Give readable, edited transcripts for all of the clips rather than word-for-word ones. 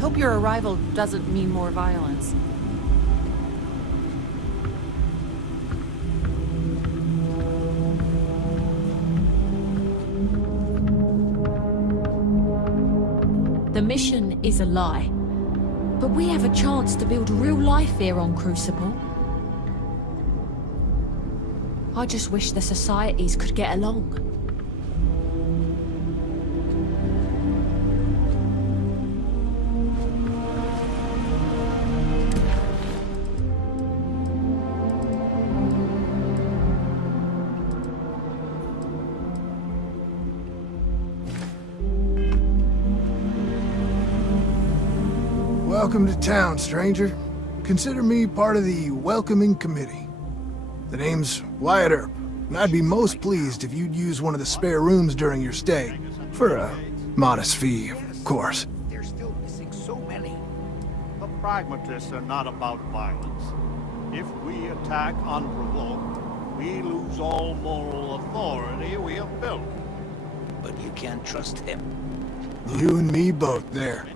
hope your arrival doesn't mean more violence. The mission is a lie. But we have a chance to build real life here on Crucible. I just wish the societies could get along. Welcome to town, stranger. Consider me part of the welcoming committee. The name's Wyatt Earp, and I'd be most pleased if you'd use one of the spare rooms during your stay. For a modest fee, of course. They're still missing so many. The pragmatists are not about violence. If we attack unprovoked, we lose all moral authority we have built. But you can't trust him. You and me both there.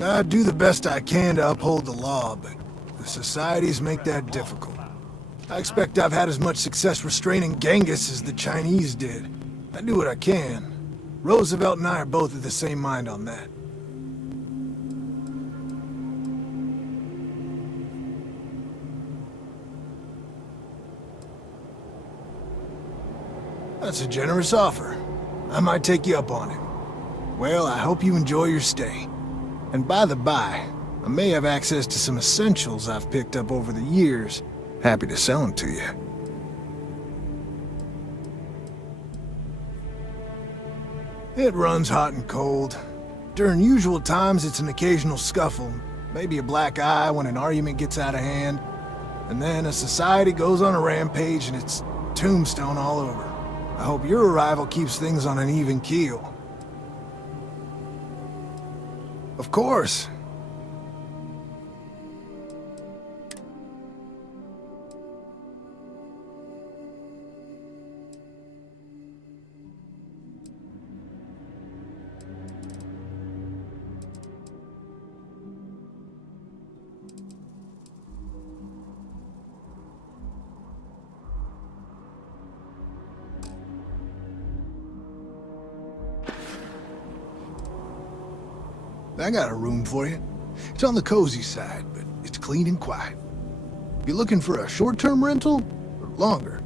I do the best I can to uphold the law, but the societies make that difficult. I expect I've had as much success restraining Genghis as the Chinese did. I do what I can. Roosevelt and I are both of the same mind on that. That's a generous offer. I might take you up on it. Well, I hope you enjoy your stay. And by the by, I may have access to some essentials I've picked up over the years. Happy to sell them to you. It runs hot and cold. During usual times, it's an occasional scuffle, maybe a black eye when an argument gets out of hand, and then a society goes on a rampage and it's tombstone all over. I hope your arrival keeps things on an even keel. Of course. I got a room for you. It's on the cozy side, but it's clean and quiet. You looking for a short-term rental or longer?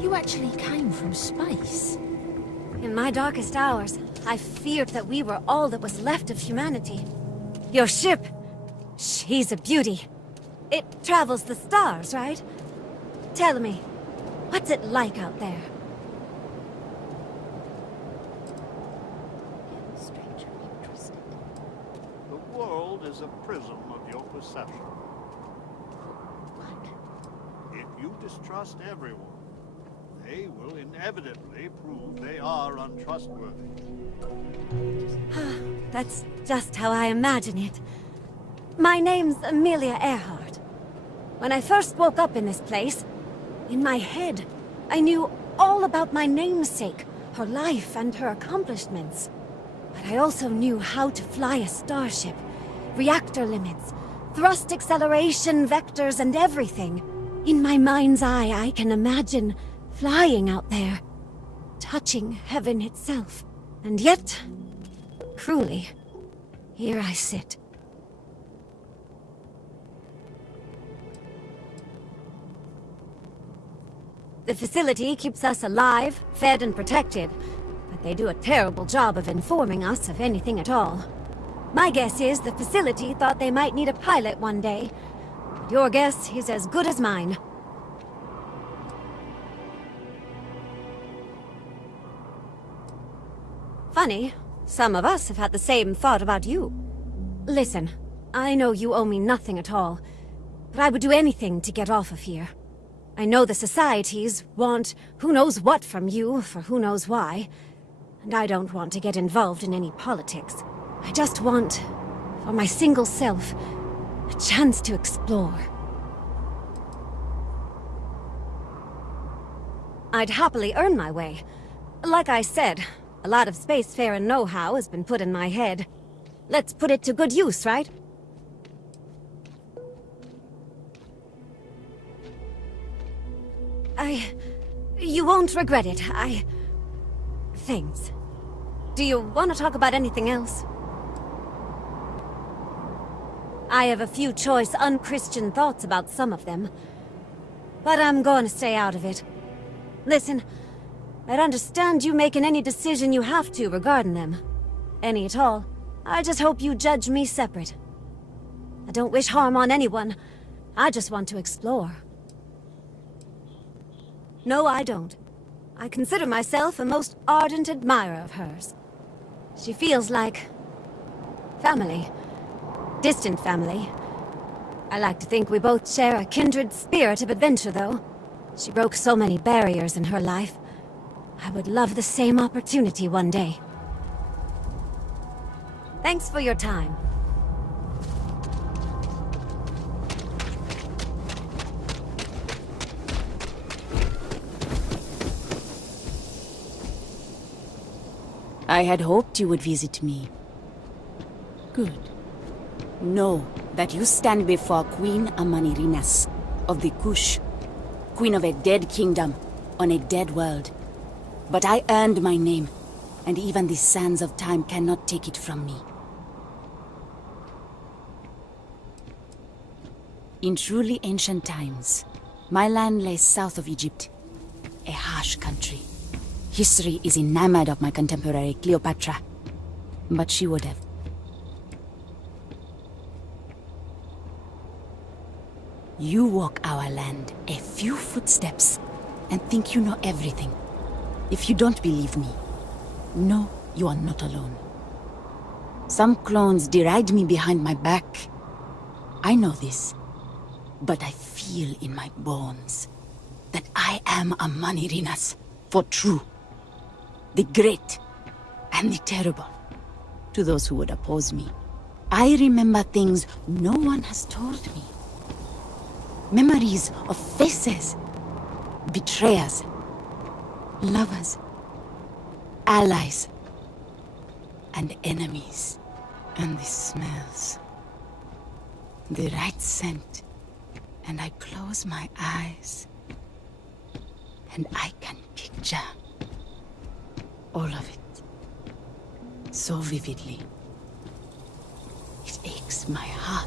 You actually came from space? In my darkest hours, I feared that we were all that was left of humanity. Your ship, she's a beauty. It travels the stars, right? Tell me, what's it like out there? Stranger interested. The world is a prism of your perception. What? If you distrust everyone, they will inevitably prove they are untrustworthy. That's just how I imagine it. My name's Amelia Earhart. When I first woke up in this place, in my head, I knew all about my namesake, her life and her accomplishments. But I also knew how to fly a starship, reactor limits, thrust acceleration, vectors, and everything. In my mind's eye, I can imagine flying out there, touching heaven itself. And yet, cruelly, here I sit. The facility keeps us alive, fed and protected, but they do a terrible job of informing us of anything at all. My guess is the facility thought they might need a pilot one day. But your guess is as good as mine. Funny, Some of us have had the same thought about you. Listen, I know you owe me nothing at all, but I would do anything to get off of here. I know the societies want who knows what from you for who knows why, and I don't want to get involved in any politics. I just want, for my single self, a chance to explore. I'd happily earn my way. Like I said, a lot of spacefaring know-how has been put in my head. Let's put it to good use, right? You won't regret it. Thanks. Do you want to talk about anything else? I have a few choice, unchristian thoughts about some of them, but I'm going to stay out of it. Listen, I'd understand you making any decision you have to regarding them. Any at all. I just hope you judge me separate. I don't wish harm on anyone. I just want to explore. No, I don't. I consider myself a most ardent admirer of hers. She feels like family. Distant family. I like to think we both share a kindred spirit of adventure, though. She broke so many barriers in her life. I would love the same opportunity one day. Thanks for your time. I had hoped you would visit me. Good. Know that you stand before Queen Amanirinas of the Kush, Queen of a dead kingdom on a dead world. But I earned my name, and even the sands of time cannot take it from me. In truly ancient times, my land lay south of Egypt, a harsh country. History is enamored of my contemporary Cleopatra, but she would have. You walk our land a few footsteps and think you know everything. If you don't believe me, know you are not alone. Some clones deride me behind my back. I know this, but I feel in my bones that I am a Manirinas for true. The great and the terrible, to those who would oppose me. I remember things no one has told me. Memories of faces, betrayers, lovers, allies, and enemies. And the smells. The right scent. And I close my eyes, and I can picture all of it, so vividly. It aches my heart,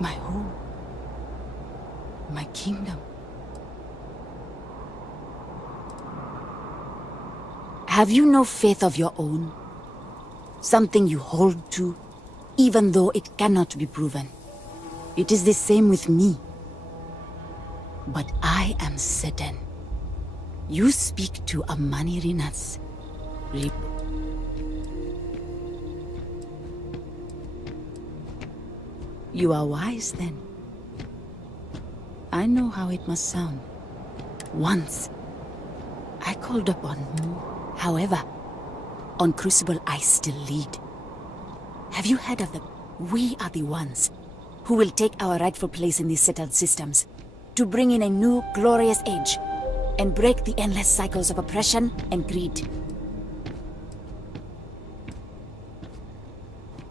my home, my kingdom. Have you no faith of your own? Something you hold to, even though it cannot be proven. It is the same with me. But I am certain. You speak to a Manirinas. You are wise then. I know how it must sound. Once, I called upon you. However, on Crucible I still lead. Have you heard of them? We are the ones who will take our rightful place in these settled systems, to bring in a new, glorious age, and break the endless cycles of oppression and greed.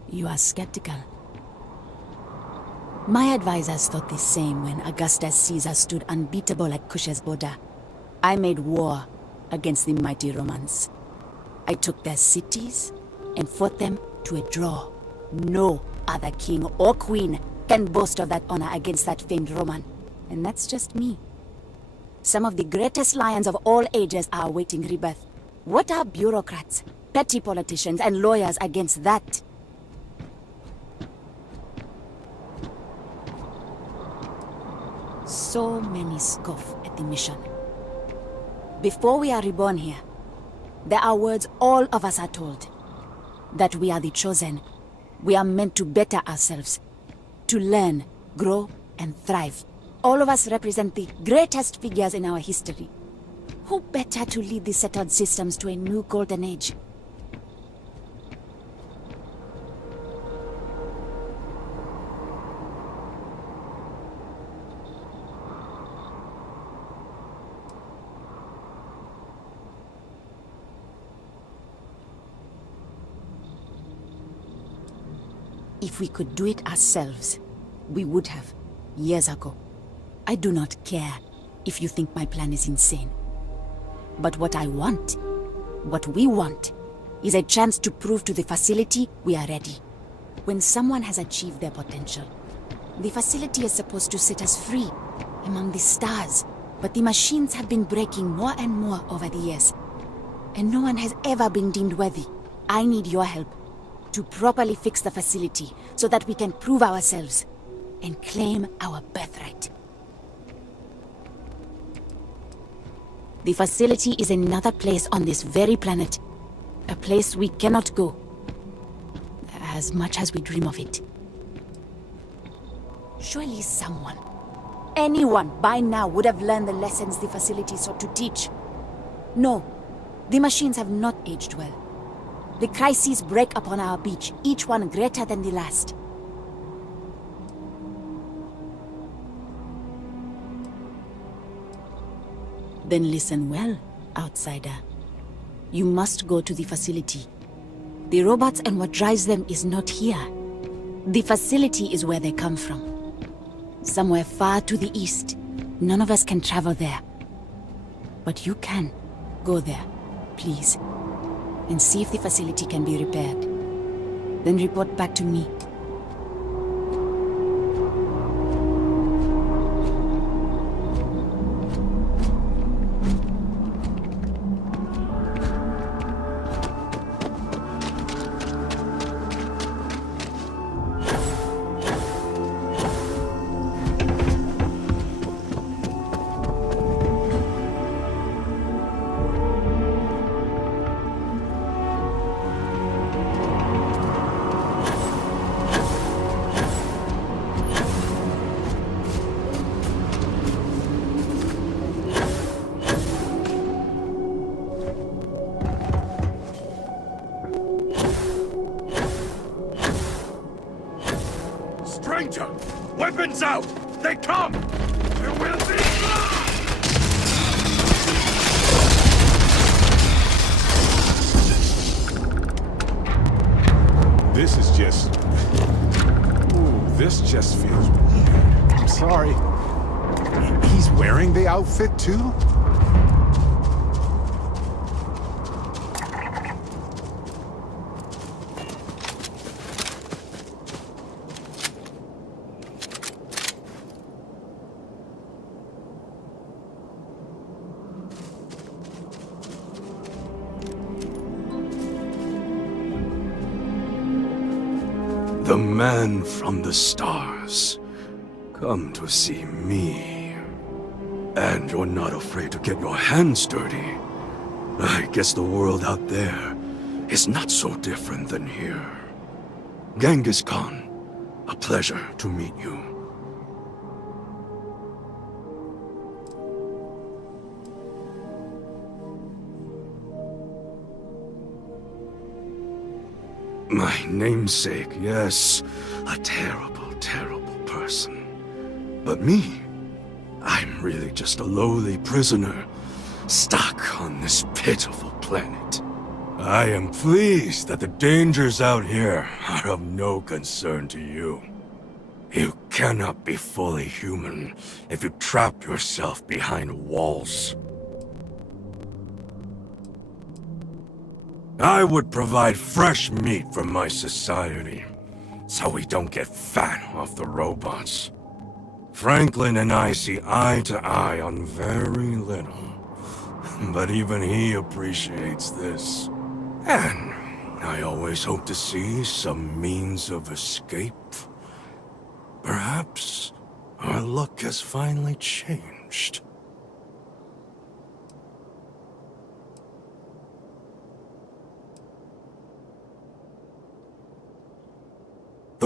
You are skeptical. My advisors thought the same when Augustus Caesar stood unbeatable at Kush's border. I made war against the mighty Romans. I took their cities and fought them to a draw. No other king or queen can boast of that honor against that famed Roman. And that's just me. Some of the greatest lions of all ages are awaiting rebirth. What are bureaucrats, petty politicians, and lawyers against that? So many scoff at the mission. Before we are reborn here, There are words all of us are told. That we are the chosen. We are meant to better ourselves. To learn, grow, and thrive. All of us represent the greatest figures in our history. Who better to lead the settled systems to a new golden age? If we could do it ourselves, we would have, years ago. I do not care if you think my plan is insane. But what I want, what we want, is a chance to prove to the facility we are ready. When someone has achieved their potential, the facility is supposed to set us free among the stars. But the machines have been breaking more and more over the years, and no one has ever been deemed worthy. I need your help to properly fix the facility so that we can prove ourselves and claim our birthright. The facility is another place on this very planet. A place we cannot go, as much as we dream of it. Surely someone, anyone by now would have learned the lessons the facility sought to teach. No, the machines have not aged well. The crises break upon our beach, each one greater than the last. Then listen well, outsider. You must go to the facility. The robots and what drives them is not here. The facility is where they come from. Somewhere far to the east. None of us can travel there. But you can. Go there, please. And see if the facility can be repaired. Then report back to me. Stranger! Weapons out! They come! There will be blood! This is just... Ooh, this just feels weird. I'm sorry. He's wearing the outfit too? The man from the stars. Come to see me. And you're not afraid to get your hands dirty. I guess the world out there is not so different than here. Genghis Khan, a pleasure to meet you. My namesake, yes, a terrible, terrible person. But me, I'm really just a lowly prisoner, stuck on this pitiful planet. I am pleased that the dangers out here are of no concern to you. You cannot be fully human if you trap yourself behind walls. I would provide fresh meat for my society, so we don't get fat off the robots. Franklin and I see eye to eye on very little, but even he appreciates this. And I always hope to see some means of escape. Perhaps our luck has finally changed.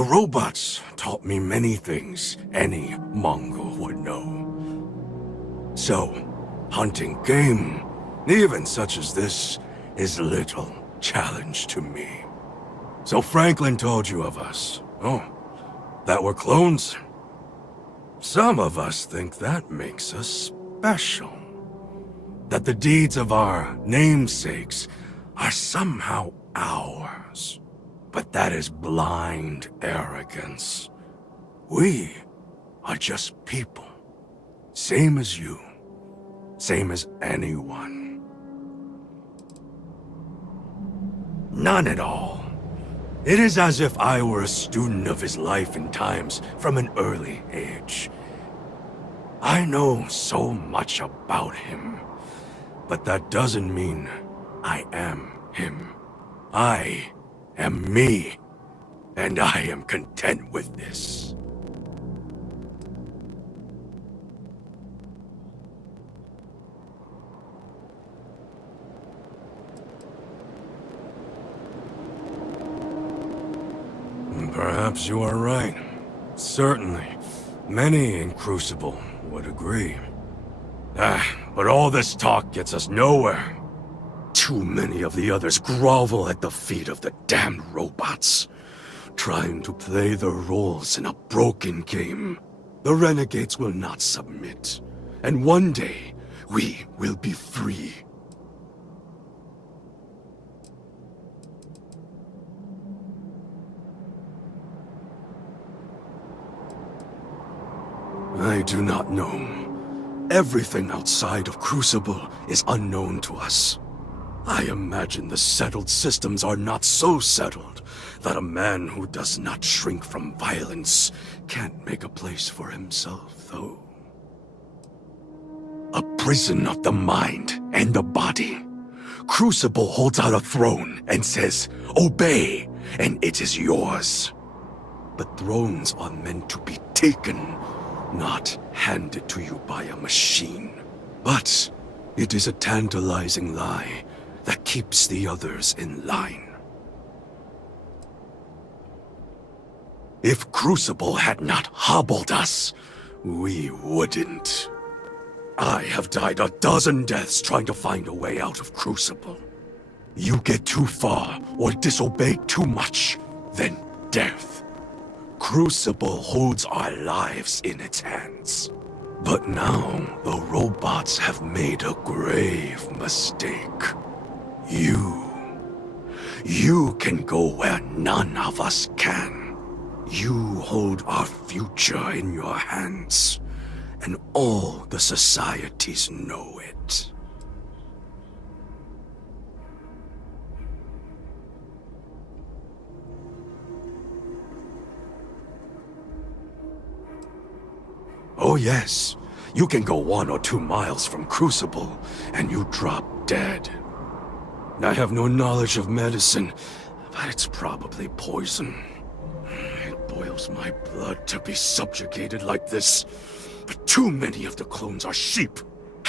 The robots taught me many things any Mongol would know. So, hunting game, even such as this, is little challenge to me. So Franklin told you of us. Oh, that we're clones? Some of us think that makes us special. That the deeds of our namesakes are somehow ours. But that is blind arrogance. We are just people. Same as you. Same as anyone. None at all. It is as if I were a student of his life and times from an early age. I know so much about him, but that doesn't mean I am him. I am me, and I am content with this. Perhaps you are right. Certainly, many in Crucible would agree. But all this talk gets us nowhere. Too many of the others grovel at the feet of the damned robots, trying to play their roles in a broken game. The renegades will not submit, and one day, we will be free. I do not know. Everything outside of Crucible is unknown to us. I imagine the settled systems are not so settled that a man who does not shrink from violence can't make a place for himself, though. A prison of the mind and the body. Crucible holds out a throne and says, "Obey, and it is yours." But thrones are meant to be taken, not handed to you by a machine. But it is a tantalizing lie that keeps the others in line. If Crucible had not hobbled us, we wouldn't. I have died a dozen deaths trying to find a way out of Crucible. You get too far or disobey too much, then death. Crucible holds our lives in its hands. But now the robots have made a grave mistake. You can go where none of us can. You hold our future in your hands, and all the societies know it. Oh yes, you can go 1 or 2 miles from Crucible, and you drop dead. I have no knowledge of medicine, but it's probably poison. It boils my blood to be subjugated like this. But too many of the clones are sheep.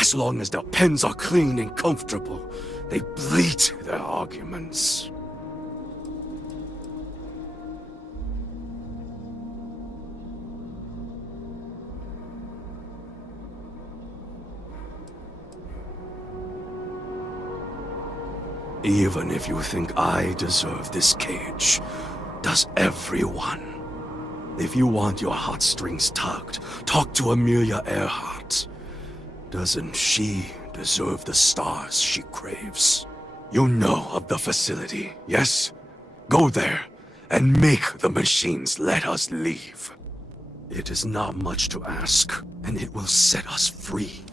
As long as their pens are clean and comfortable, they bleat their arguments. Even if you think I deserve this cage, does everyone? If you want your heartstrings tugged, talk to Amelia Earhart. Doesn't she deserve the stars she craves? You know of the facility, yes? Go there and make the machines let us leave. It is not much to ask, and it will set us free.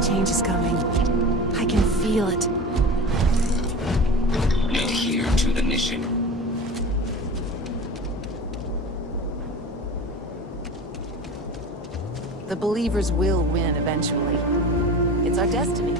Change is coming. I can feel it. Adhere to the mission. The believers will win eventually. It's our destiny.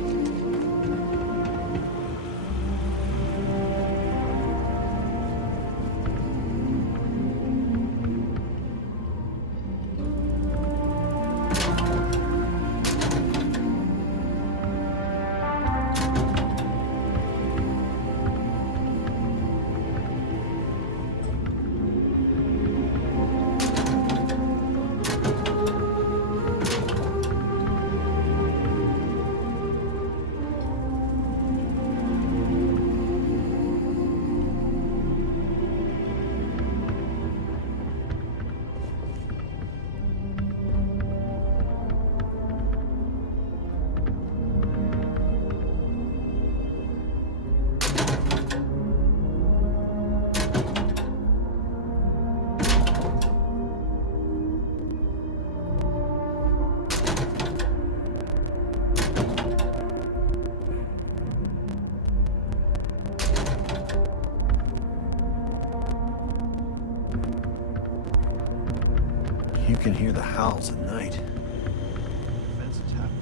can hear the howls at night. Defense is happening.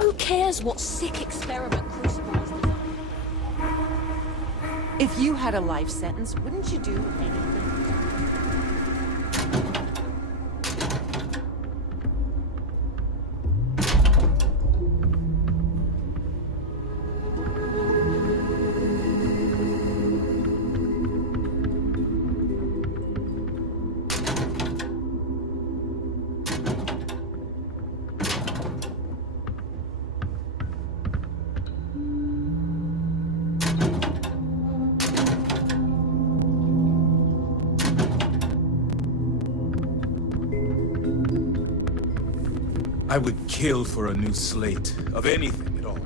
Who cares what sick experiment Crucible has designed? If you had a life sentence, wouldn't you do anything? I would kill for a new slate, of anything at all.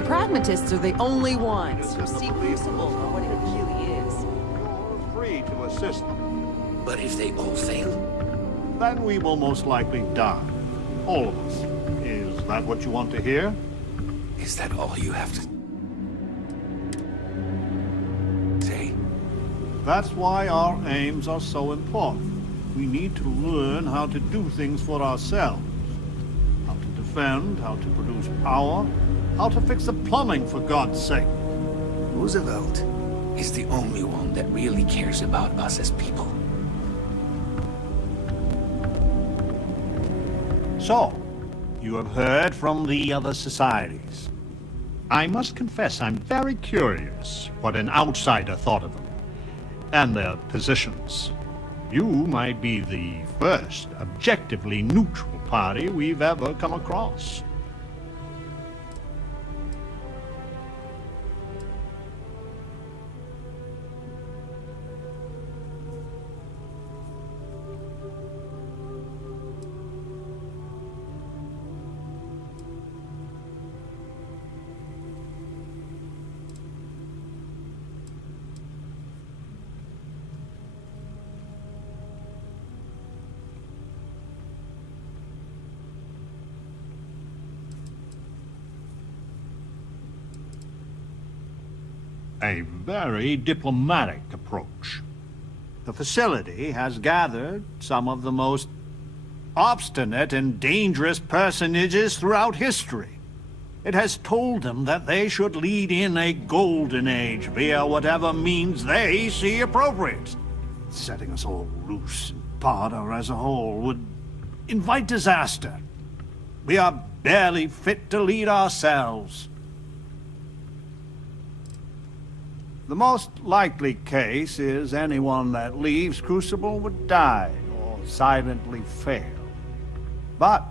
The pragmatists are the only ones who see Crucible for what it really is. You're free to assist them. But if they all fail? Then we will most likely die. All of us. Is that what you want to hear? Is that all you have to say? That's why our aims are so important. We need to learn how to do things for ourselves. How to defend, how to produce power, how to fix the plumbing, for God's sake. Roosevelt is the only one that really cares about us as people. So, you have heard from the other societies. I must confess I'm very curious what an outsider thought of them, and their positions. You might be the first objectively neutral party we've ever come across. A very diplomatic approach. The facility has gathered some of the most obstinate and dangerous personages throughout history. It has told them that they should lead in a golden age via whatever means they see appropriate. Setting us all loose and barter as a whole would invite disaster. We are barely fit to lead ourselves. The most likely case is anyone that leaves Crucible would die or silently fail. But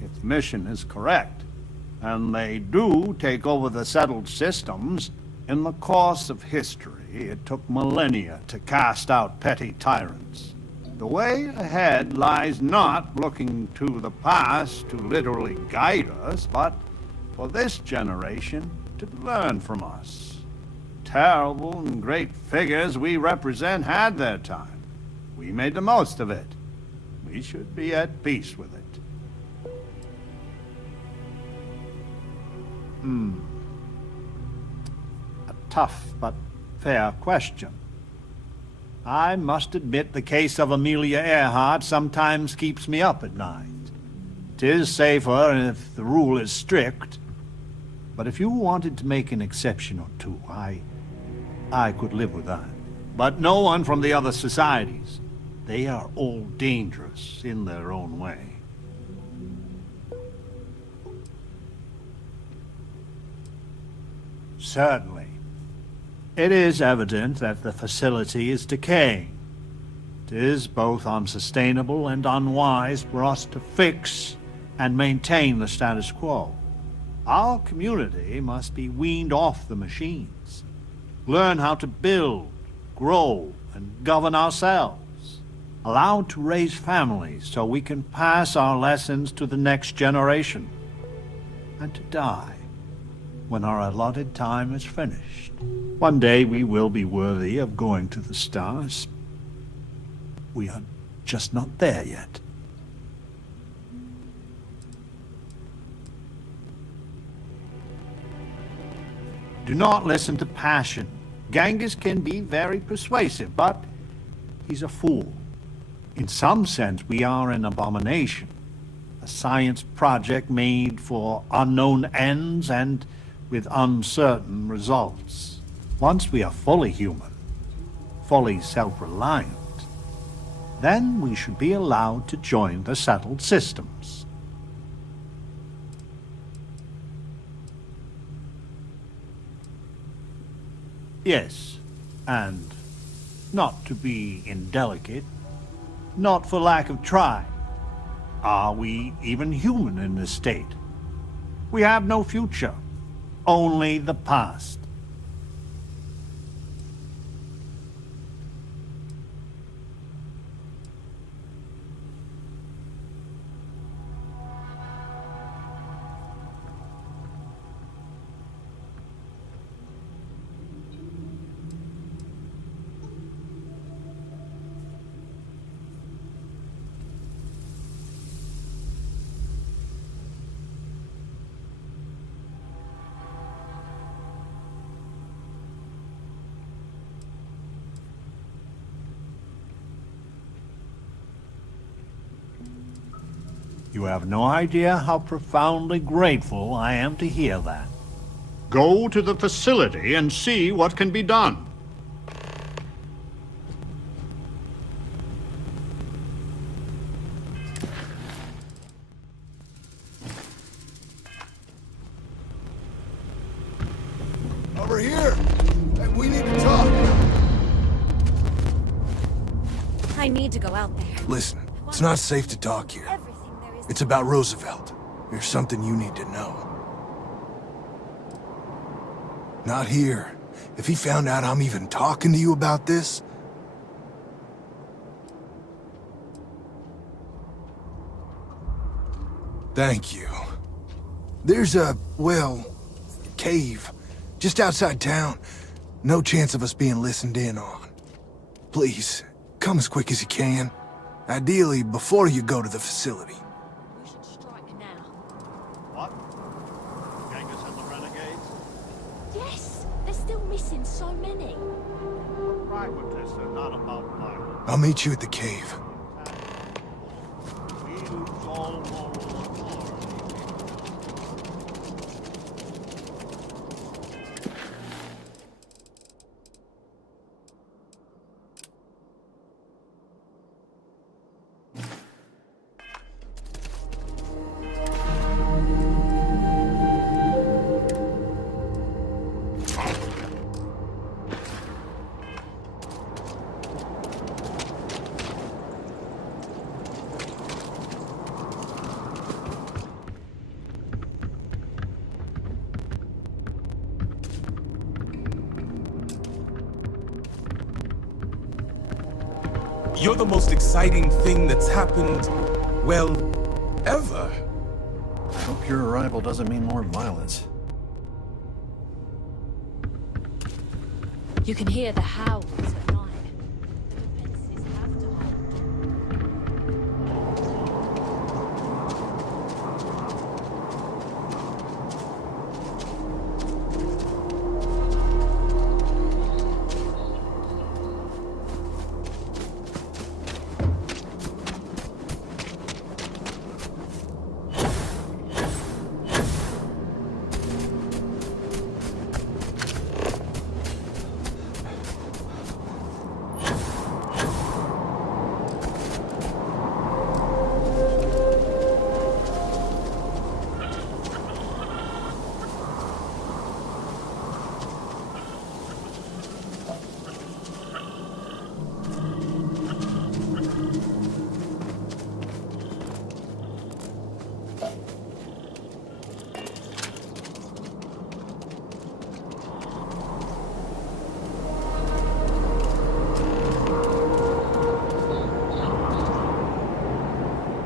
if the mission is correct, and they do take over the settled systems, in the course of history it took millennia to cast out petty tyrants. The way ahead lies not looking to the past to literally guide us, but for this generation to learn from us. Terrible and great figures we represent had their time. We made the most of it. We should be at peace with it. A tough but fair question. I must admit the case of Amelia Earhart sometimes keeps me up at night. It is safer if the rule is strict, but if you wanted to make an exception or two, I could live with that. But no one from the other societies. They are all dangerous in their own way. Certainly. It is evident that the facility is decaying. It is both unsustainable and unwise for us to fix and maintain the status quo. Our community must be weaned off the machines. Learn how to build, grow, and govern ourselves. Allowed to raise families so we can pass our lessons to the next generation. And to die when our allotted time is finished. One day we will be worthy of going to the stars. We are just not there yet. Do not listen to passion. Genghis can be very persuasive, but he's a fool. In some sense, we are an abomination. A science project made for unknown ends and with uncertain results. Once we are fully human, fully self-reliant, then we should be allowed to join the settled systems. Yes, and not to be indelicate, not for lack of trying. Are we even human in this state? We have no future, only the past. You have no idea how profoundly grateful I am to hear that. Go to the facility and see what can be done. Over here! Hey, we need to talk! I need to go out there. Listen, it's not safe to talk here. Everything there is. It's about Roosevelt. There's something you need to know. Not here. If he found out I'm even talking to you about this... Thank you. There's a, well, cave just outside town. No chance of us being listened in on. Please, come as quick as you can. Ideally, before you go to the facility. We should strike now. What? Genghis and the Renegades? Yes, they're still missing so many. Pragmatists are not about violence. I'll meet you at the cave. We lose all moral authority. You're the most exciting thing that's happened, well, ever. I hope your arrival doesn't mean more violence. You can hear the howls at night. The defenses have to hold.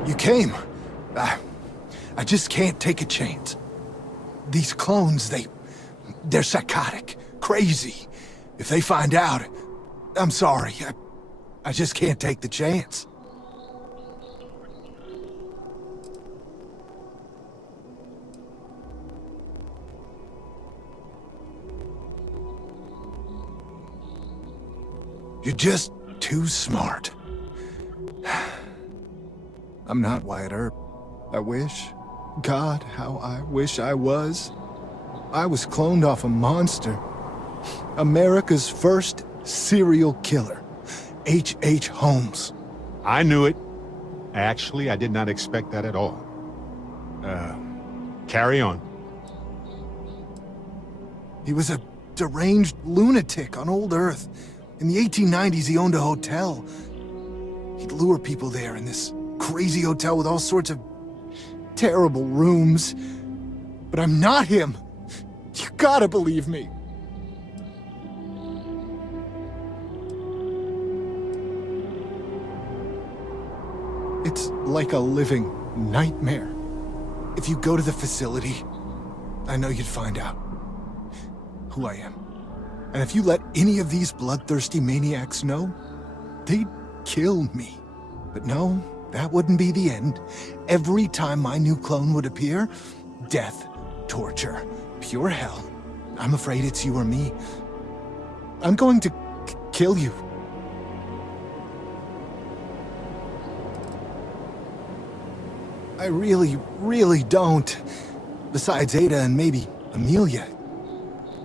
You came. I just can't take a chance. These clones, they're psychotic, crazy. If they find out, I'm sorry. I just can't take the chance. You're just too smart. I'm not Wyatt Earp. I wish. God, how I wish I was. I was cloned off a monster. America's first serial killer. H.H. Holmes. I knew it. Actually, I did not expect that at all. Carry on. He was a deranged lunatic on old Earth. In the 1890s, he owned a hotel. He'd lure people there in this crazy hotel with all sorts of terrible rooms. But I'm not him. You gotta believe me. It's like a living nightmare. If you go to the facility, I know you'd find out who I am. And if you let any of these bloodthirsty maniacs know, they'd kill me. But no, that wouldn't be the end. Every time my new clone would appear, death, torture, pure hell. I'm afraid it's you or me. I'm going to kill you. I really, really don't. Besides Ada and maybe Amelia.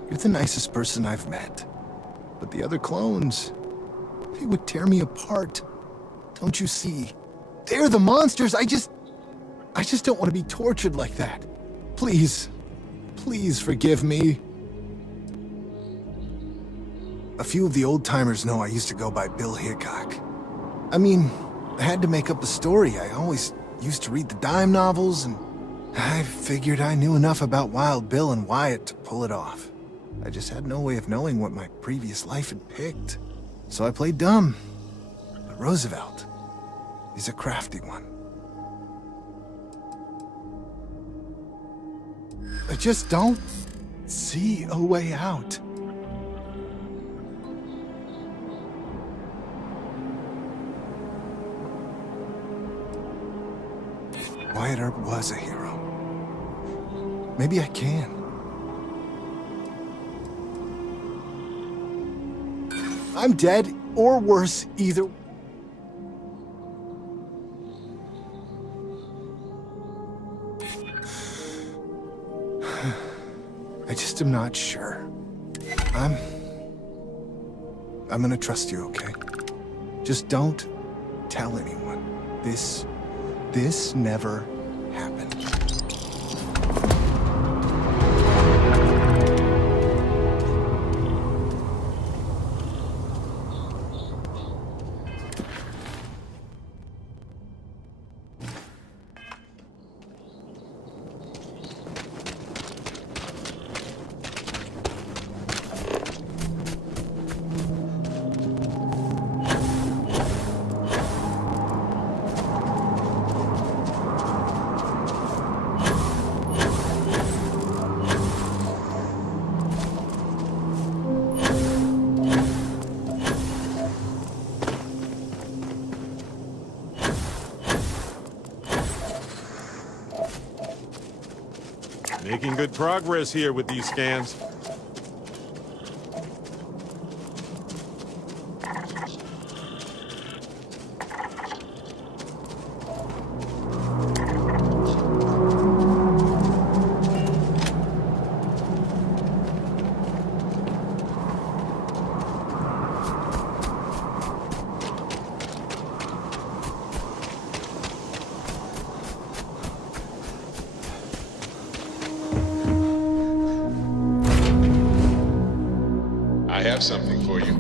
You're the nicest person I've met. But the other clones, they would tear me apart. Don't you see? They're the monsters. I just don't want to be tortured like that. Please, please forgive me. A few of the old-timers know I used to go by Bill Hickok. I mean, I had to make up a story. I always used to read the dime novels, and I figured I knew enough about Wild Bill and Wyatt to pull it off. I just had no way of knowing what my previous life had picked. So I played dumb. But Roosevelt is a crafty one. I just don't see a way out. Wyatt Earp was a hero. Maybe I can. I'm dead, or worse, either. I just am not sure. I'm gonna trust you, okay? Just don't tell anyone. This never happened. Making good progress here with these scans. I have something for you.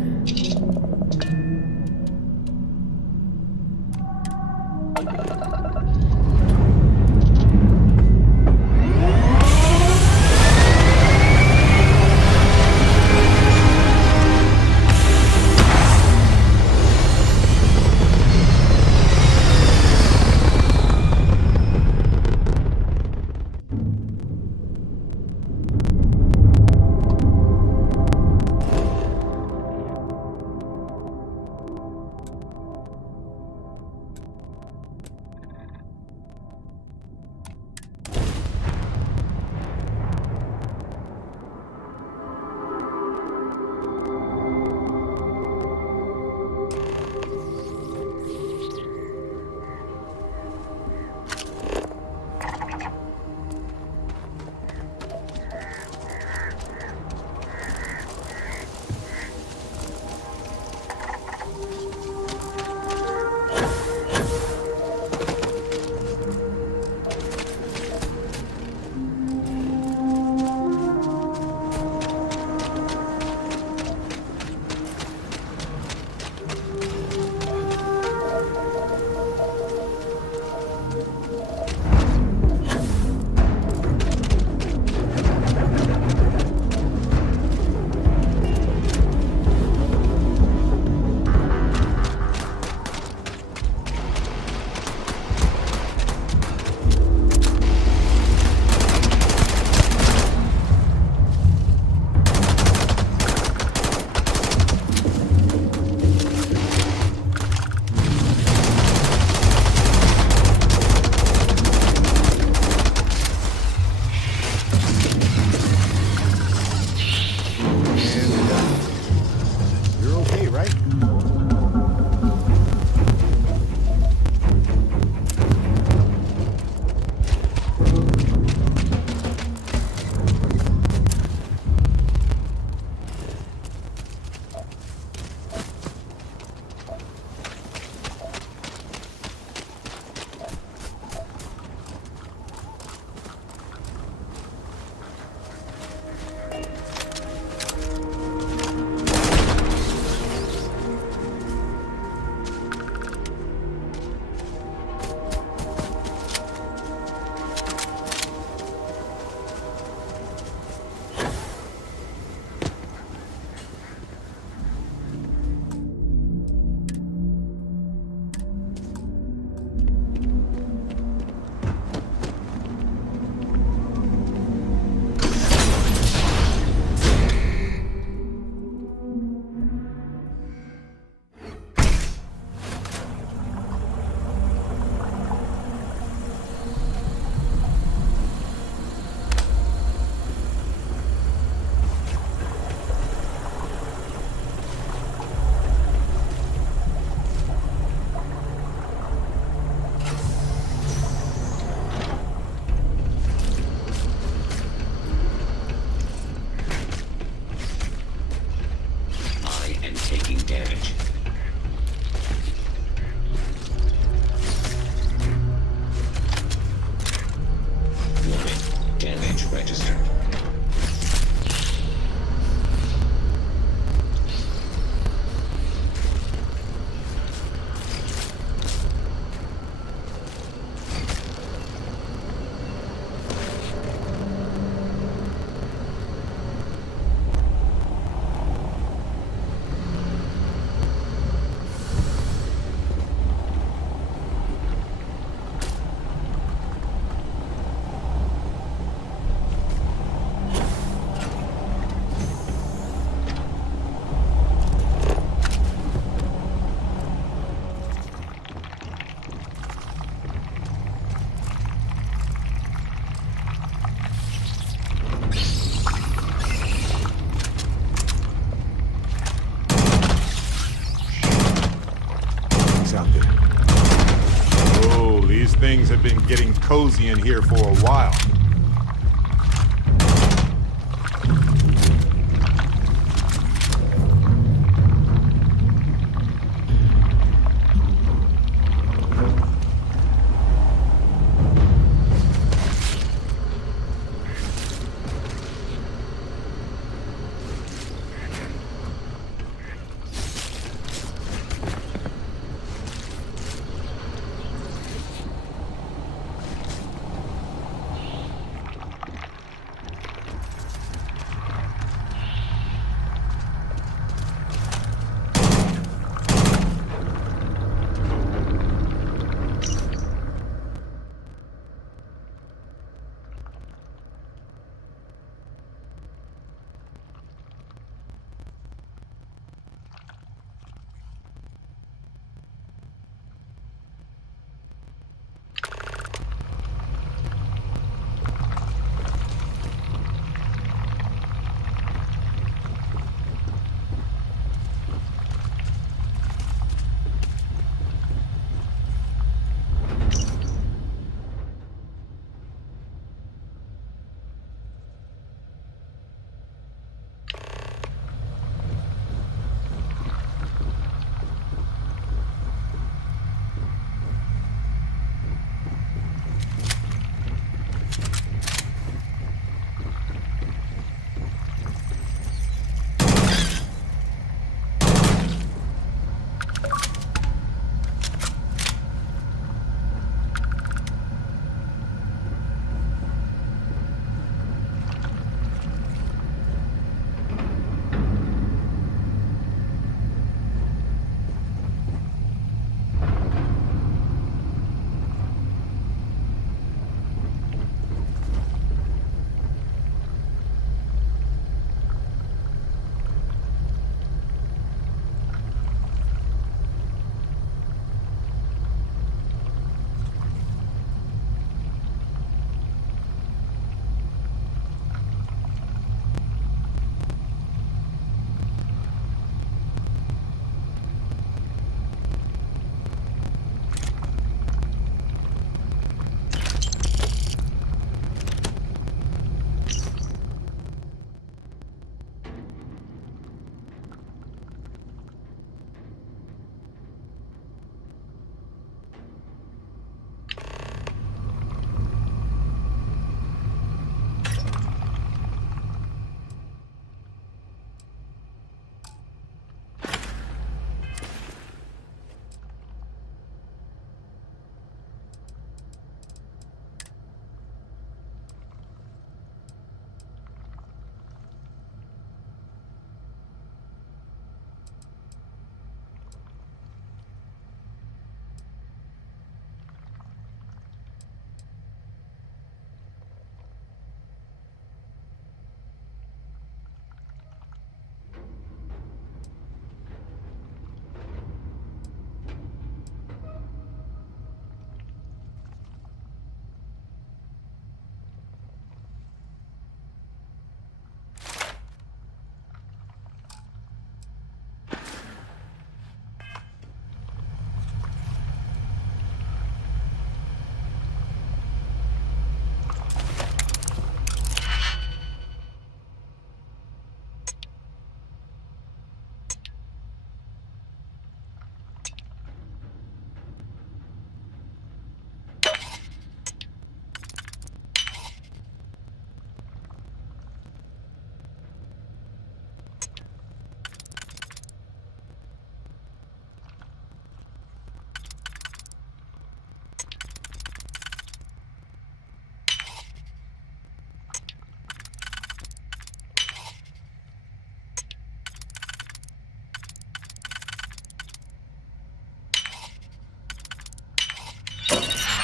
cozy in here for a while.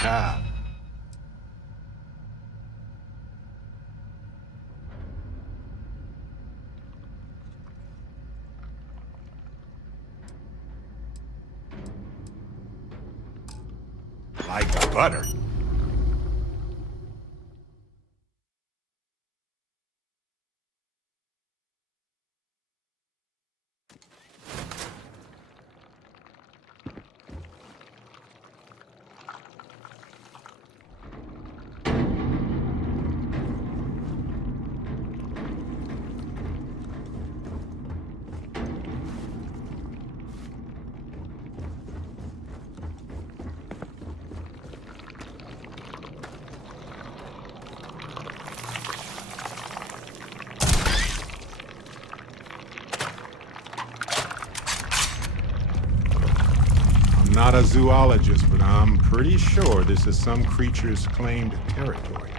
Ah. Like butter. a zoologist, but I'm pretty sure this is some creature's claimed territory.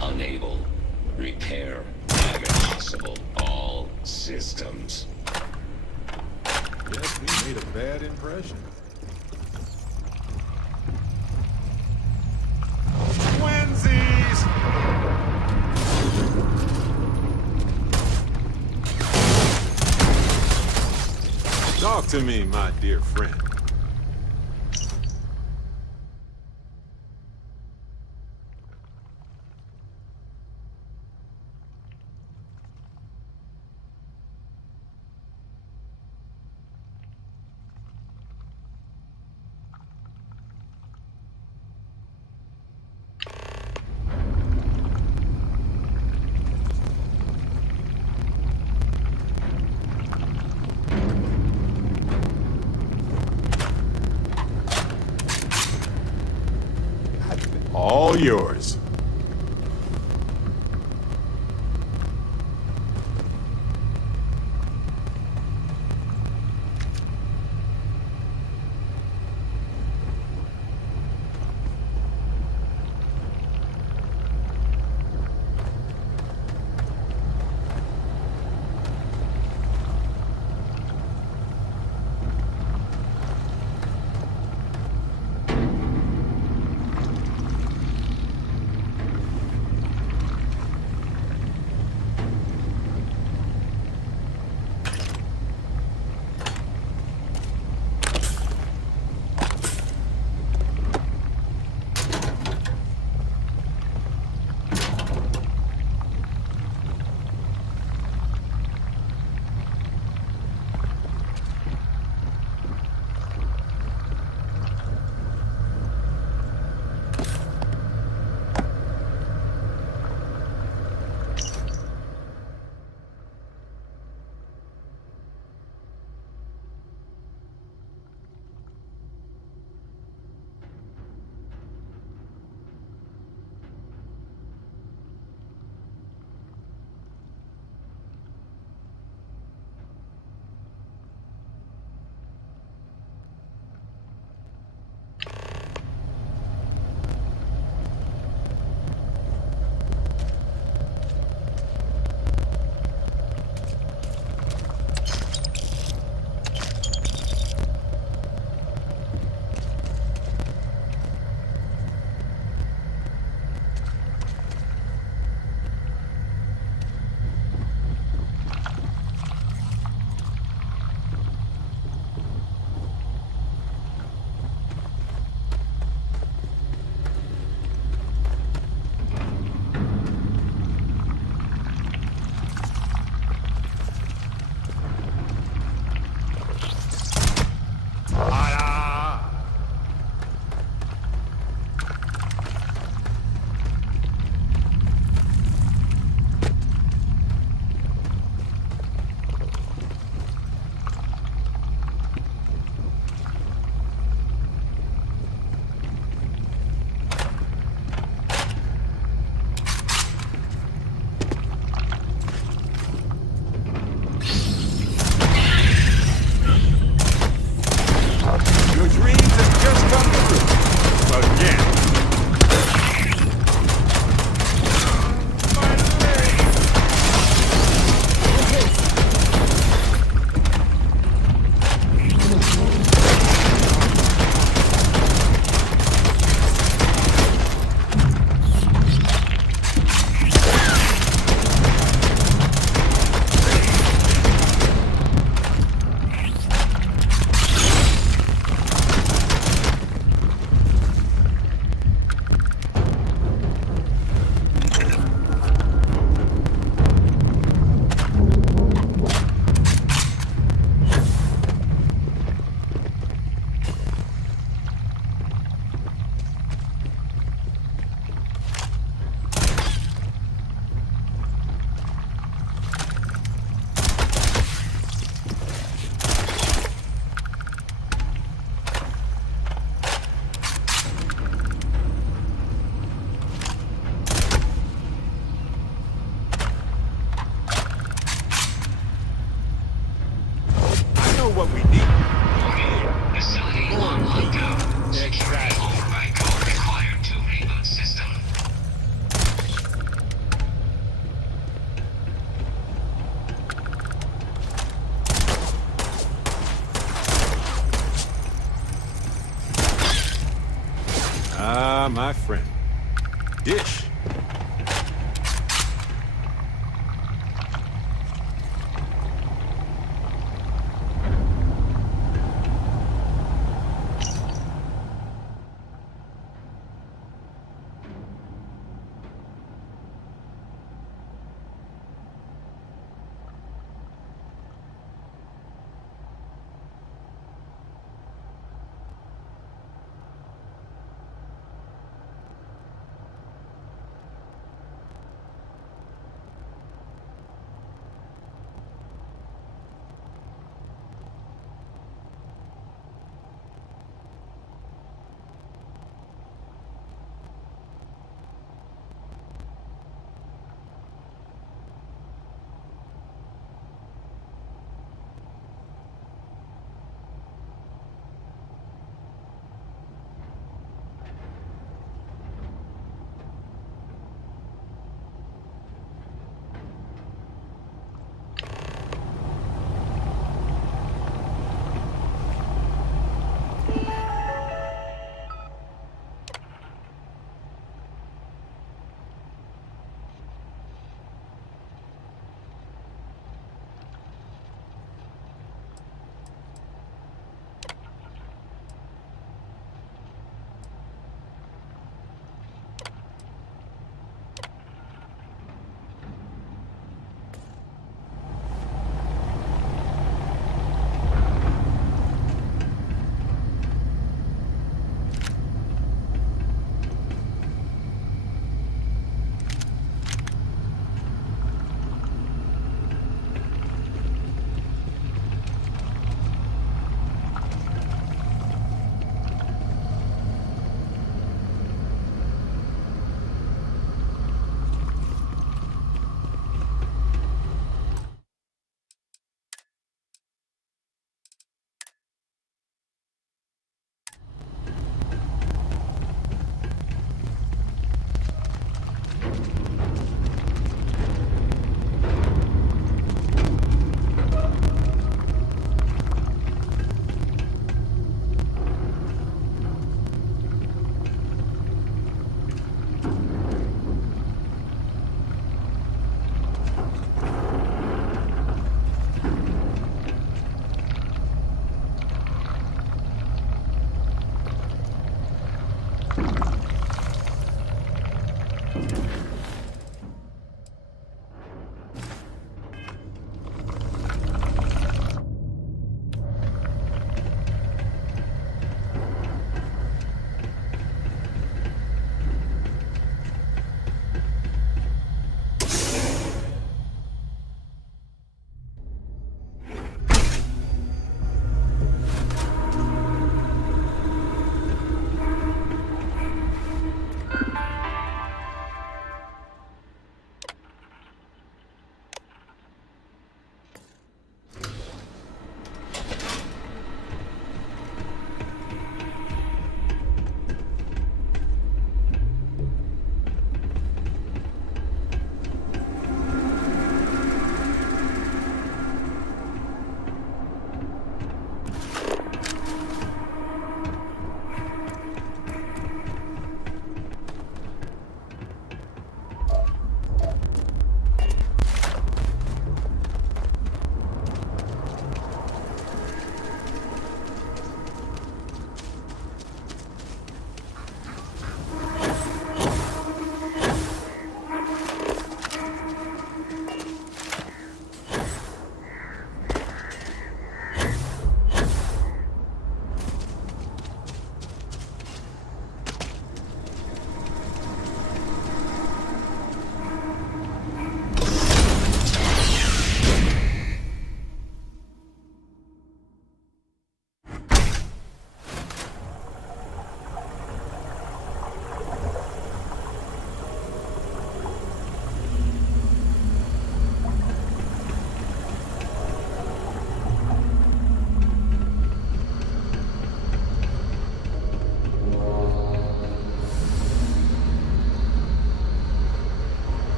Unable. Repair. Damage possible. All systems. Yes, we made a bad impression. Twinsies! Talk to me, my dear friend. All yours. what we need. Facility on lockdown. Security override code required to reboot system. Ah, my friend. Dish.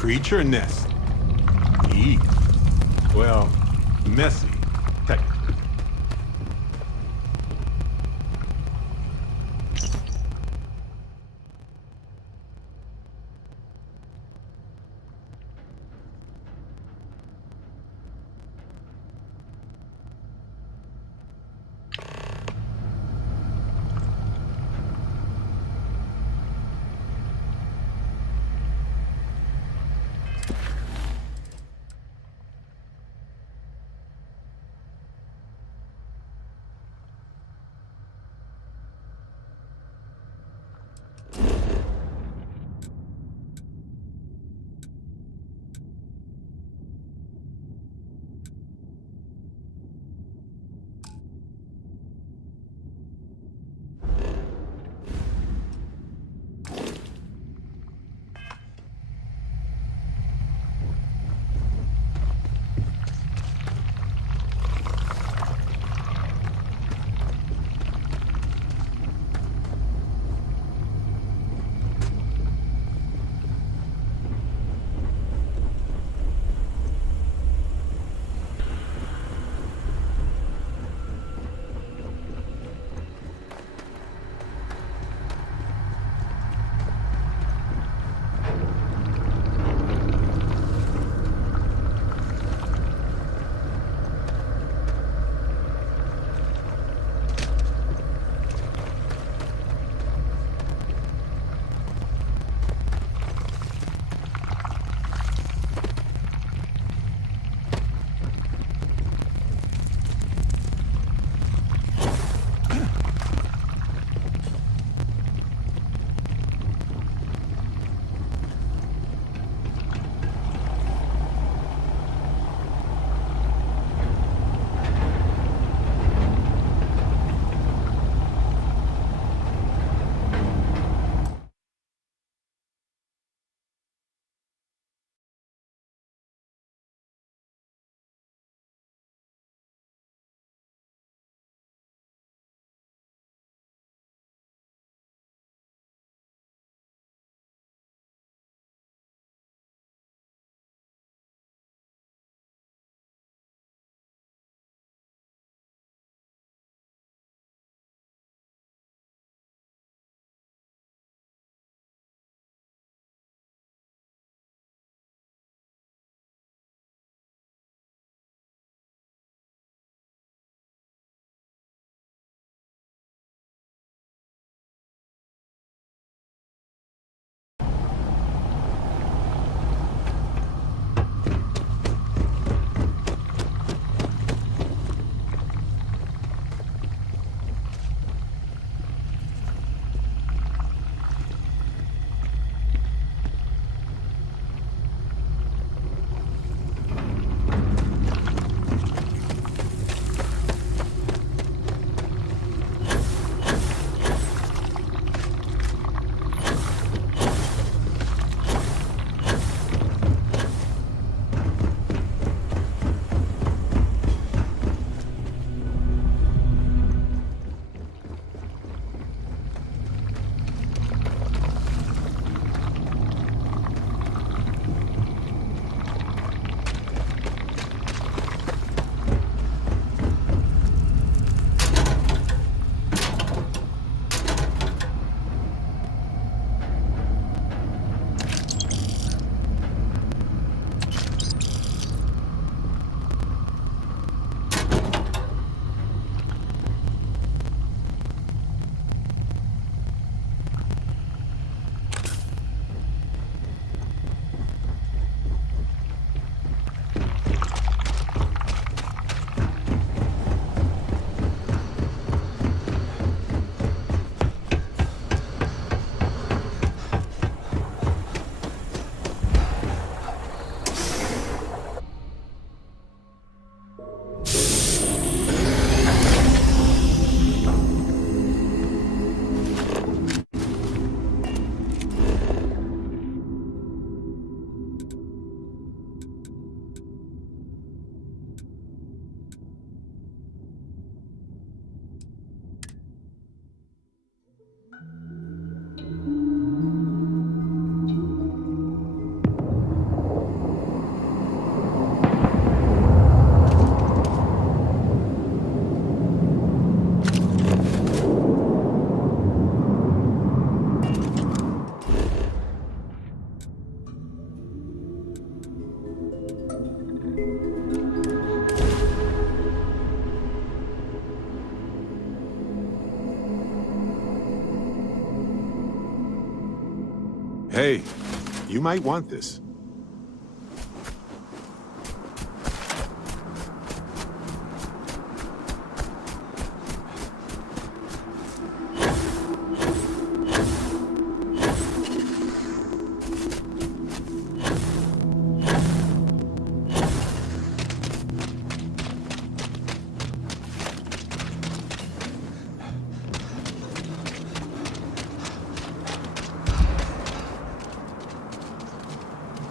creature nest. Neat. Well, messy, technically. Hey, you might want this.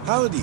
Howdy.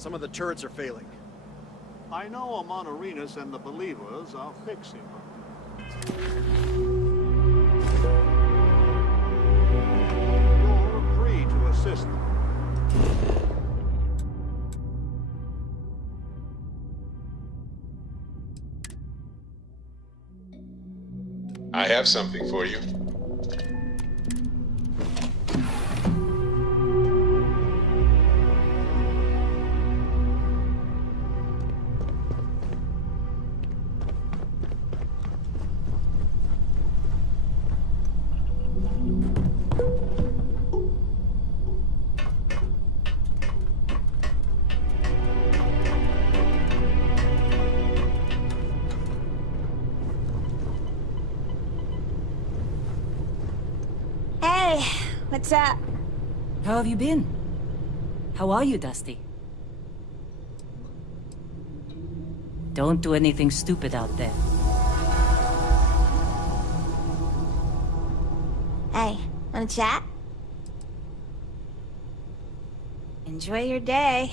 Some of the turrets are failing. I know among Arenas and the Believers are fixing them. You're free to assist them. I have something for you. Hey, what's up? How have you been? How are you, Dusty? Don't do anything stupid out there. Hey, wanna chat? Enjoy your day.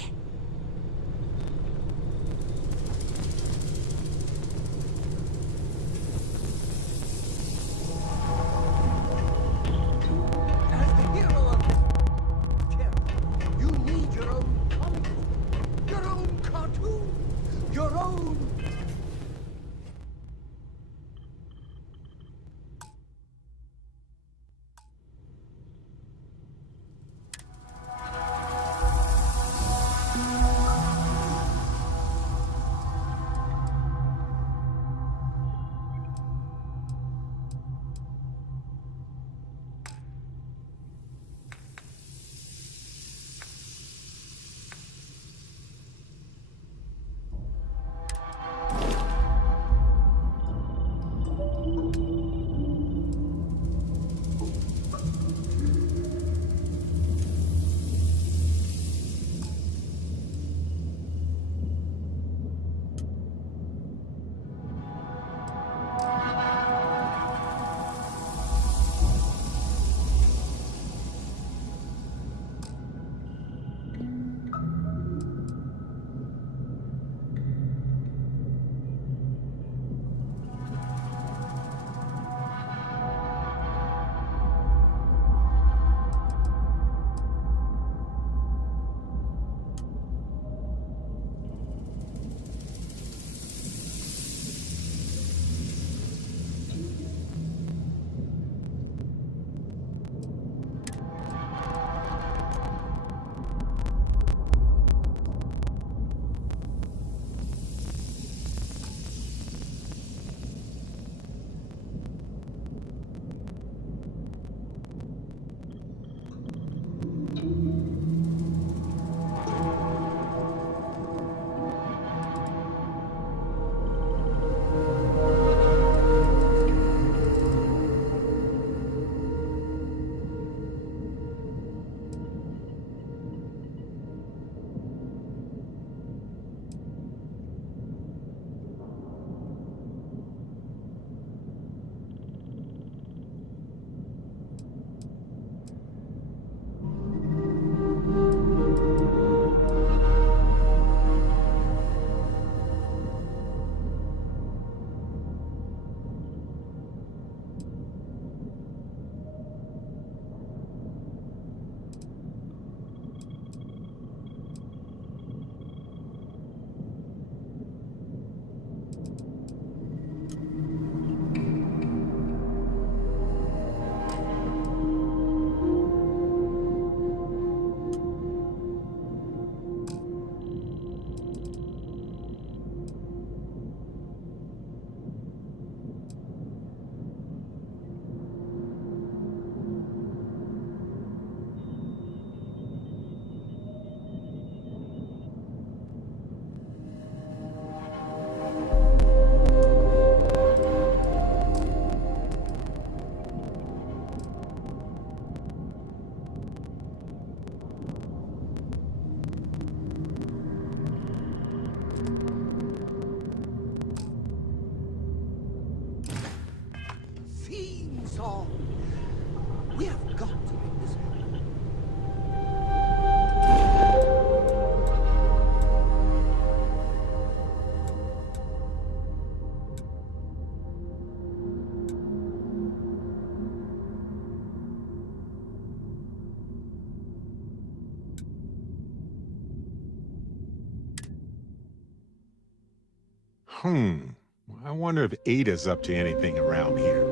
I wonder if Ada's up to anything around here.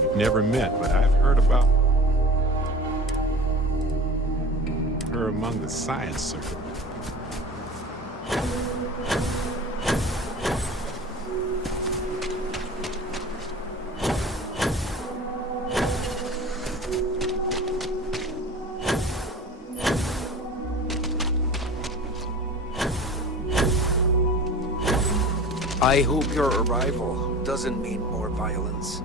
We've never met, but I've heard about her among the science circle. I hope your arrival doesn't mean more violence.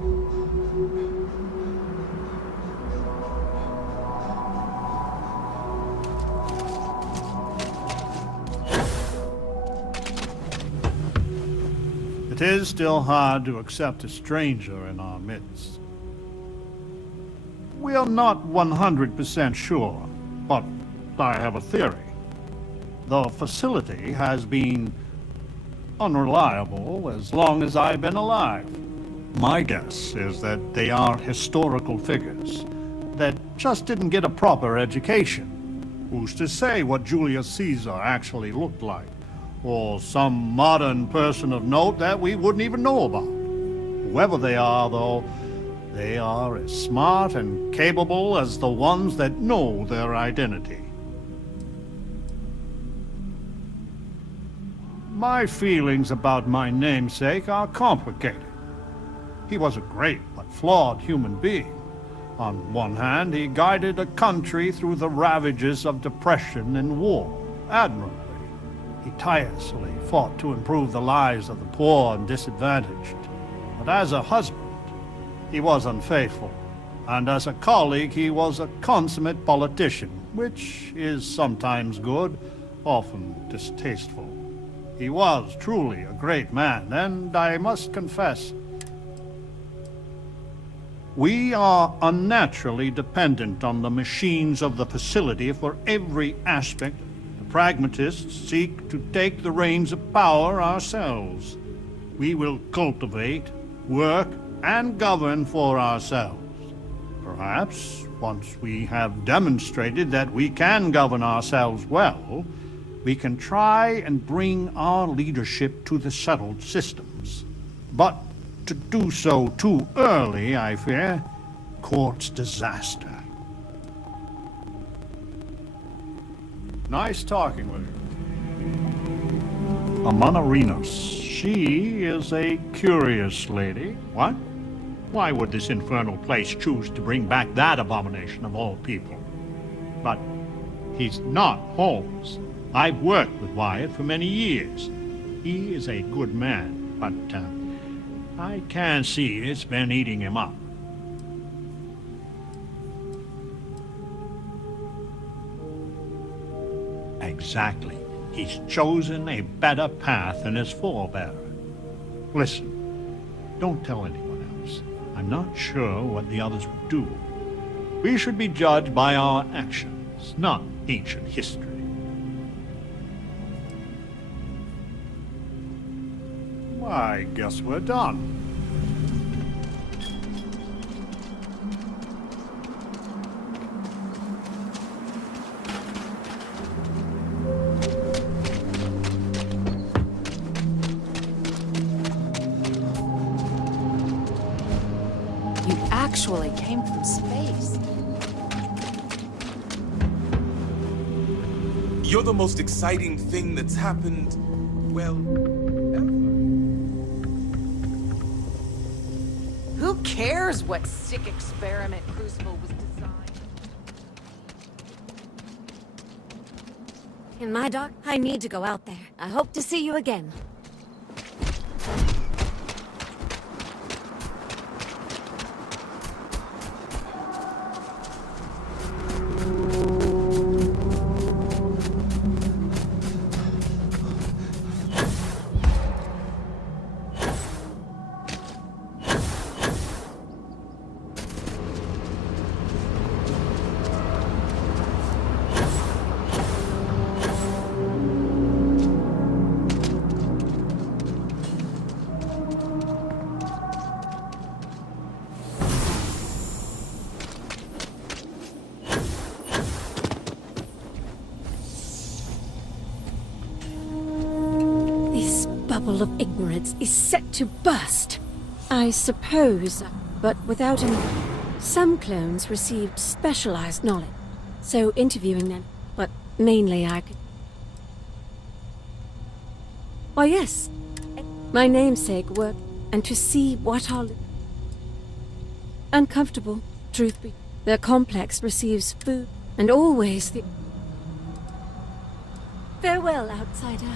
It is still hard to accept a stranger in our midst. We are not 100% sure, but I have a theory. The facility has been unreliable as long as I've been alive. My guess is that they are historical figures that just didn't get a proper education. Who's to say what Julius Caesar actually looked like? Or some modern person of note that we wouldn't even know about. Whoever they are, though, they are as smart and capable as the ones that know their identity. My feelings about my namesake are complicated. He was a great but flawed human being. On one hand, he guided a country through the ravages of depression and war admirably. He tirelessly fought to improve the lives of the poor and disadvantaged. But as a husband, he was unfaithful. And as a colleague, he was a consummate politician, which is sometimes good, often distasteful. He was truly a great man, and I must confess, we are unnaturally dependent on the machines of the facility for every aspect. The pragmatists seek to take the reins of power ourselves. We will cultivate, work, and govern for ourselves. Perhaps, once we have demonstrated that we can govern ourselves well, we can try and bring our leadership to the settled systems. But to do so too early, I fear, courts disaster. Nice talking with you. Amanarinos. She is a curious lady. What? Why would this infernal place choose to bring back that abomination of all people? But he's not Holmes. I've worked with Wyatt for many years. He is a good man, but I can see it's been eating him up. Exactly. He's chosen a better path than his forebearer. Listen, don't tell anyone else. I'm not sure what the others would do. We should be judged by our actions, not ancient history. I guess we're done. You actually came from space. You're the most exciting thing that's happened, well, Who cares what sick experiment Crucible was designed? In my dock, I need to go out there. I hope to see you again. bubble of ignorance is set to burst. I suppose, but without him, some clones received specialized knowledge. So interviewing them, but mainly I could... Why yes, my namesake worked, and to see what our... Uncomfortable, truth be... Their complex receives food, and always the... Farewell, outsider.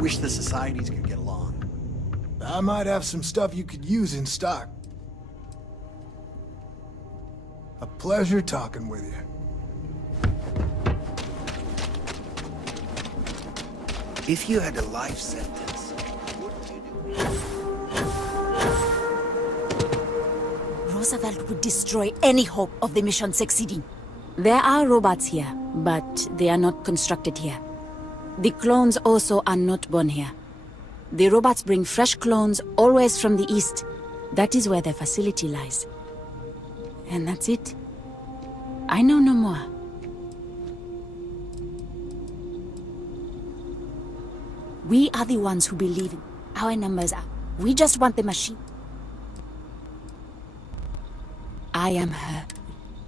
Wish the societies could get along. I might have some stuff you could use in stock. A pleasure talking with you. If you had a life sentence, what would you do? Roosevelt would destroy any hope of the mission succeeding. There are robots here, but they are not constructed here. The clones also are not born here. The robots bring fresh clones always from the east. That is where their facility lies. And that's it. I know no more. We are the ones who believe in our numbers are. We just want the machine. I am her.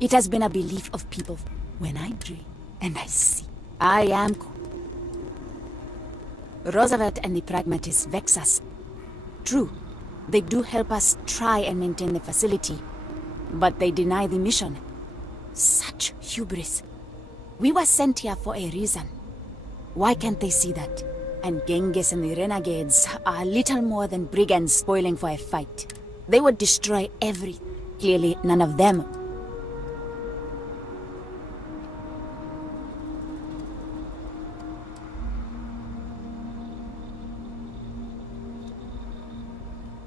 It has been a belief of people. When I dream and I see, I am... Roosevelt and the pragmatists vex us. True, they do help us try and maintain the facility, but they deny the mission. Such hubris. We were sent here for a reason. Why can't they see that? And Genghis and the renegades are little more than brigands spoiling for a fight. They would destroy everything. Clearly, none of them.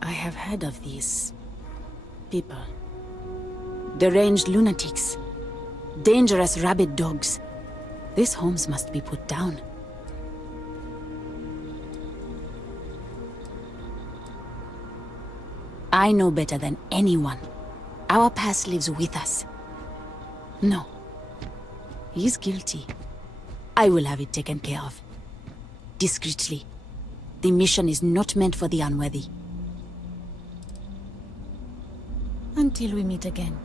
I have heard of these people. Deranged lunatics. Dangerous rabid dogs. These homes must be put down. I know better than anyone. Our past lives with us. No. He's guilty. I will have it taken care of. Discreetly. The mission is not meant for the unworthy. Until we meet again.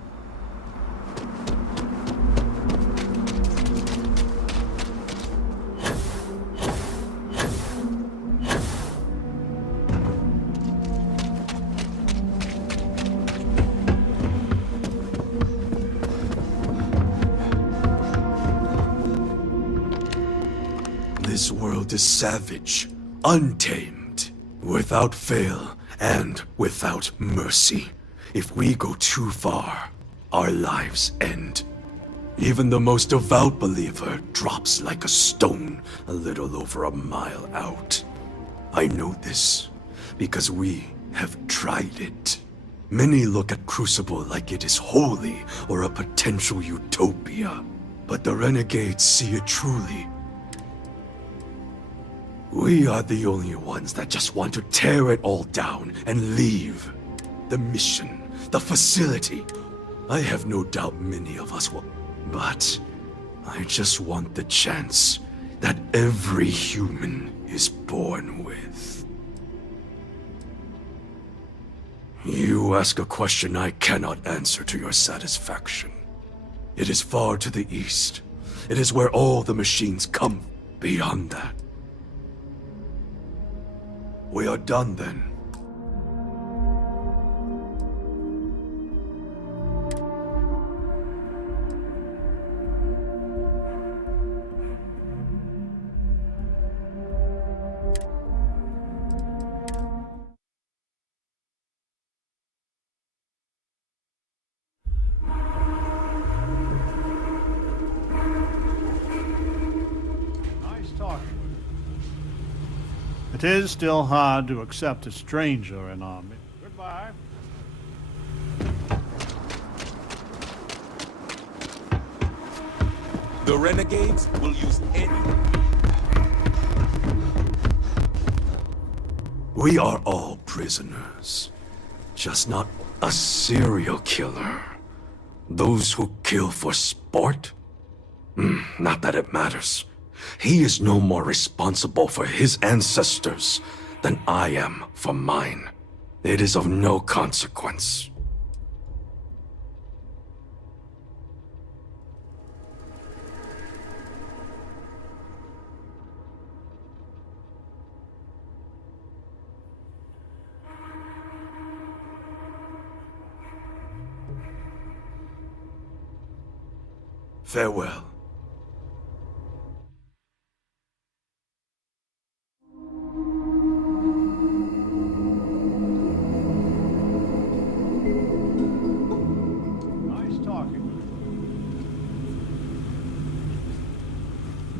This world is savage, untamed, without fail, and without mercy. If we go too far, our lives end. Even the most devout believer drops like a stone a little over a mile out. I know this because we have tried it. Many look at Crucible like it is holy or a potential utopia, but the renegades see it truly. We are the only ones that just want to tear it all down and leave. The mission, the facility. I have no doubt many of us will, but I just want the chance that every human is born with. You ask a question I cannot answer to your satisfaction. It is far to the east. It is where all the machines come. Beyond that. We are done then. It is still hard to accept a stranger in our midst. Goodbye. The renegades will use any... We are all prisoners. Just not a serial killer. Those who kill for sport? Not that it matters. He is no more responsible for his ancestors than I am for mine. It is of no consequence. Farewell.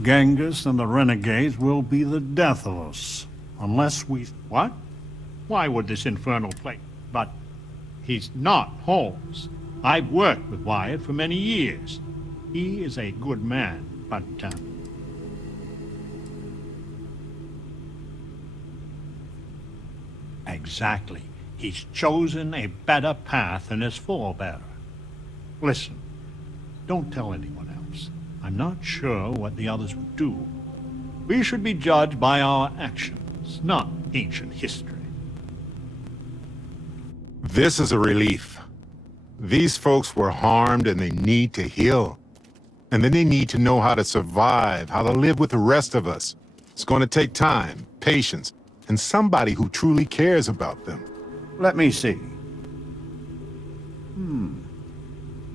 Genghis and the renegades will be the death of us. Unless we... What? Why would this infernal place... But he's not Holmes. I've worked with Wyatt for many years. He is a good man, but... Exactly. He's chosen a better path than his forebearer. Listen, don't tell anyone else. I'm not sure what the others would do. We should be judged by our actions, not ancient history. This is a relief. These folks were harmed and they need to heal. And then they need to know how to survive, how to live with the rest of us. It's going to take time, patience, and somebody who truly cares about them. Let me see.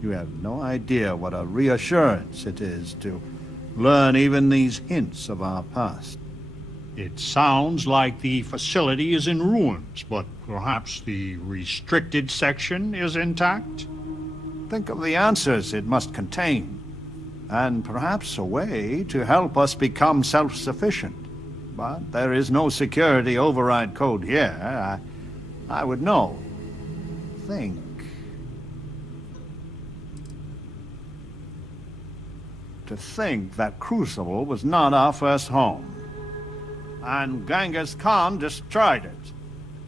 You have no idea what a reassurance it is to learn even these hints of our past. It sounds like the facility is in ruins, but perhaps the restricted section is intact? Think of the answers it must contain, and perhaps a way to help us become self-sufficient. But there is no security override code here. I would know. Think. To think that Crucible was not our first home. And Genghis Khan destroyed it.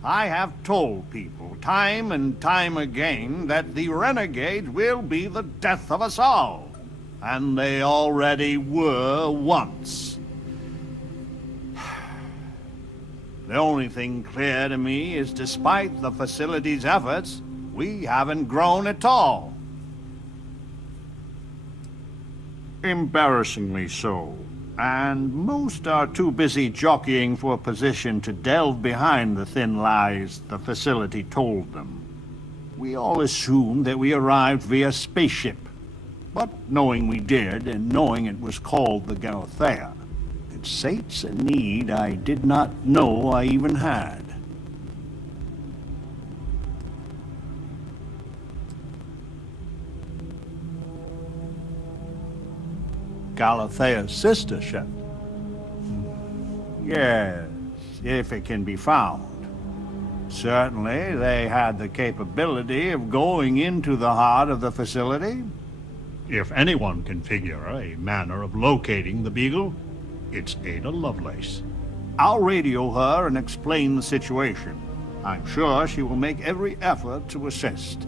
I have told people time and time again that the renegades will be the death of us all. And they already were once. The only thing clear to me is despite the facility's efforts, we haven't grown at all. Embarrassingly so. And most are too busy jockeying for a position to delve behind the thin lies the facility told them. We all assumed that we arrived via spaceship. But knowing we did, and knowing it was called the Galathea, it sates a need I did not know I even had. Galathea's sister ship. Yes, if it can be found. Certainly, they had the capability of going into the heart of the facility. If anyone can figure a manner of locating the Beagle, it's Ada Lovelace. I'll radio her and explain the situation. I'm sure she will make every effort to assist.